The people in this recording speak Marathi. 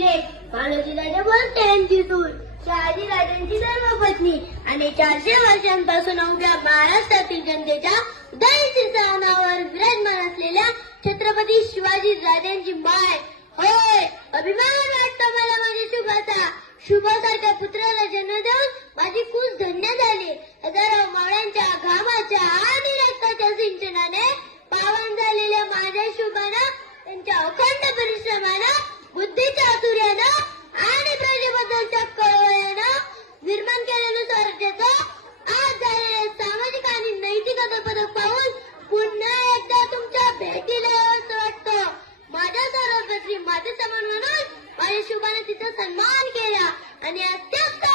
लेक, कान्होजीराजे बोलते यांची सून, शहाजीराजांची धर्मपत्नी आणि 400 वर्षांपासून अवघ्या महाराष्ट्रातील जनतेच्या उदयसिंहावर विराजमान असलेल्या छत्रपती शिवाजी राजांची माय. होय, अभिमान वाटतो मला माझ्या शुभाचा. शुभासारख्या पुत्राला जन्म देऊन माझी कुस धन्य झाली. हजारो मावळ्यांच्या घामाच्या आणि रक्ताच्या सिंचनाने पावन झालेल्या माझ्या शुभानं, त्यांच्या अखंड परिश्रमानं, बुद्धीच्या चातुर्यानं आणि प्रजेबद्दलच्या कळवळ्यानं निर्माण केलेलं स्वराज्याचं आज झालेले सामाजिक आणि नैतिकता पदक पाहून पुन्हा एकदा तुमच्या भेटीला असं वाटतं. माझ्या सर्वपत्री मातेचा मान म्हणून माझ्या शुभाने तिचा सन्मान केला आणि अत्यंत